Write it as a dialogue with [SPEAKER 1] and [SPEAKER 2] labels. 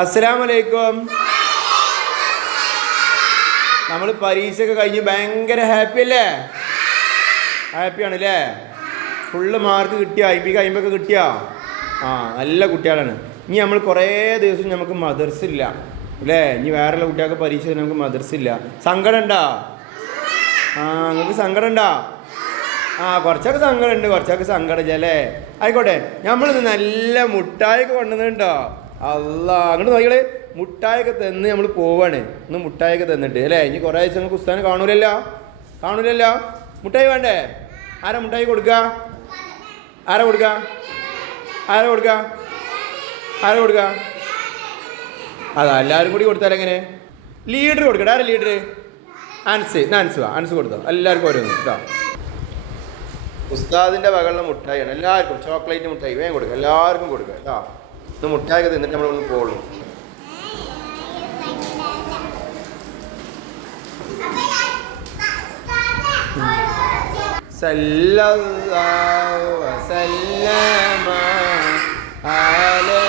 [SPEAKER 1] അസ്സലാമലൈക്കും. നമ്മൾ പരീക്ഷയൊക്കെ കഴിഞ്ഞ് ഭയങ്കര ഹാപ്പി അല്ലേ? ഹാപ്പിയാണ് അല്ലേ ഫുള്ള് മാർക്ക് കിട്ടിയ? അയിമ്പിക്ക് അയിമ്പൊക്കെ കിട്ടിയോ? ആ നല്ല കുട്ടികളാണ്. ഇനി നമ്മൾ കുറേ ദിവസം നമുക്ക് മദർസ് ഇല്ല. അല്ലേ? ഇനി വേറെയുള്ള കുട്ടികൾക്ക് പരീക്ഷ നമുക്ക് മദർസ് ഇല്ല. സങ്കടം ഉണ്ടോ? ആ നിങ്ങൾക്ക് സങ്കടം ഉണ്ടോ? ആ കുറച്ചൊക്കെ സങ്കടമുണ്ട് കുറച്ചൊക്കെ സങ്കടം അല്ലേ? ആയിക്കോട്ടെ. നമ്മളിന്ന് നല്ല മുട്ടായൊക്കെ കൊണ്ടുവന്നിട്ടുണ്ടോ? അല്ല അങ്ങോട്ട് നോക്കിയെ. മുട്ടായൊക്കെ തന്ന് നമ്മൾ പോവാണ്. ഇന്ന് മുട്ടായൊക്കെ തന്നിട്ട് അല്ലേ? ഇനി കുറേ ദിവസം നമുക്ക് ഉസ്താനം കാണൂലല്ലോ? കാണൂലല്ലോ? മുട്ടായി വേണ്ടേ? ആരാ മുട്ടായി കൊടുക്കുക ആരാ കൊടുക്കുക ആരാ കൊടുക്കുക ആരാ കൊടുക്കുക അതാ എല്ലാവരും കൂടി കൊടുത്താൽ എങ്ങനെ? ലീഡർ കൊടുക്കട്ടെ. ആരാ ലീഡർ? ആൻസ് ആൻസ് വാ. ആൻസ് കൊടുത്തോ. എല്ലാവർക്കും ഓരോന്ന്. കേട്ടോ ഉസ്താദിന്റെ മുട്ടായി മുട്ടായിയാണ്. എല്ലാവർക്കും. ചോക്ലേറ്റ് മുട്ടായി വേഗം കൊടുക്കുക എല്ലാവർക്കും കൊടുക്കുക കേട്ടോ ഇത് മുട്ടായൊക്കെ തിന്നിട്ട് നമ്മൾ ഒന്ന് പോകുള്ളൂ സല്ലല്ലാഹു വസല്ലമ അലൈ